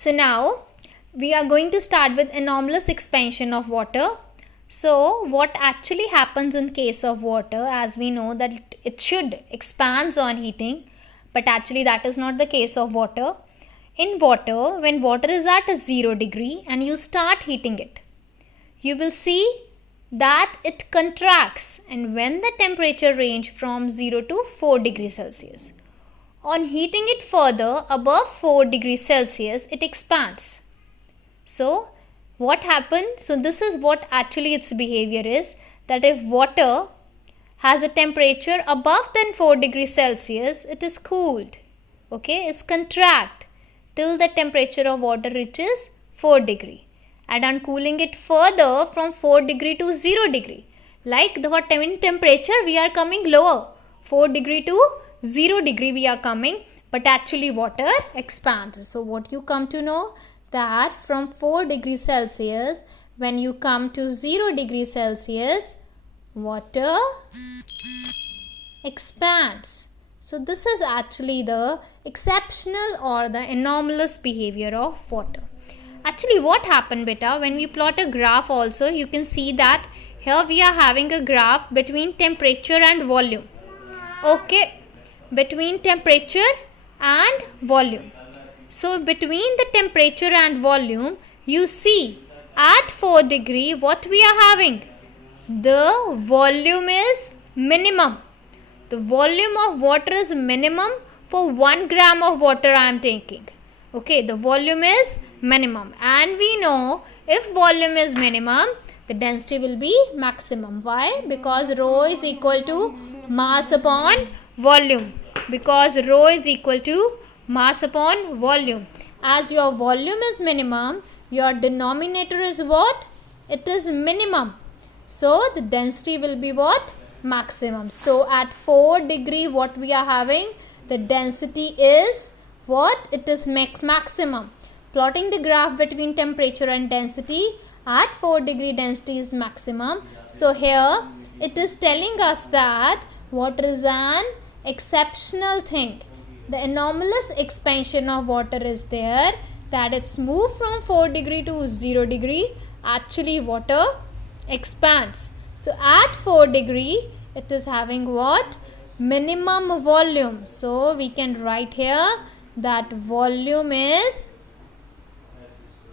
So now we are going to start with anomalous expansion of water. So what actually happens in case of water, as we know that it should expands on heating, but actually that is not the case of water. In water, when water is at 0 degree and you start heating it, you will see that it contracts, and when the temperature range from 0 to 4 degrees Celsius. On heating it further above 4 degrees Celsius, it expands. So what happens? So this is what actually its behavior is, that if water has a temperature above than 4 degrees Celsius, it is cooled. Okay, it's contract till the temperature of water reaches 4 degree. And on cooling it further from 4 degree to 0 degree, like the what in temperature we are coming lower, 4 degree to 0 degree we are coming, but actually water expands. So what you come to know, that from 4 degrees Celsius, when you come to 0 degrees Celsius, water expands. So this is actually the exceptional or the anomalous behavior of water. Actually what happened beta, when we plot a graph also, you can see that here we are having a graph between temperature and volume. Okay, between temperature and volume. So between the temperature and volume, you see at 4 degree what we are having, the volume is minimum. The volume of water is minimum for 1 gram of water I am taking. Okay, the volume is minimum, and we know if volume is minimum, the density will be maximum. Why? Because rho is equal to mass upon volume. Because rho is equal to mass upon volume. As your volume is minimum, your denominator is what? It is minimum. So the density will be what? Maximum. So at 4 degree what we are having, the density is what? It is maximum. Plotting the graph between temperature and density, at 4 degree density is maximum. So here it is telling us that water is an exceptional thing. The anomalous expansion of water is there, that it's moved from 4 degree to 0 degree. Actually water expands. So at 4 degree it is having what? Minimum volume. So we can write here that volume is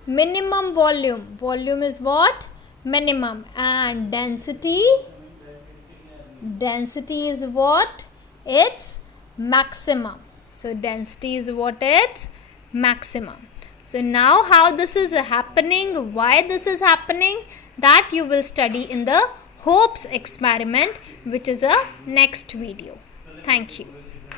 minimum volume. Volume is what? Minimum. And density is what? It's maximum. So density is what? It's maximum. So now how this is happening, why this is happening, that you will study in the Hope's experiment, which is a next video. Thank you.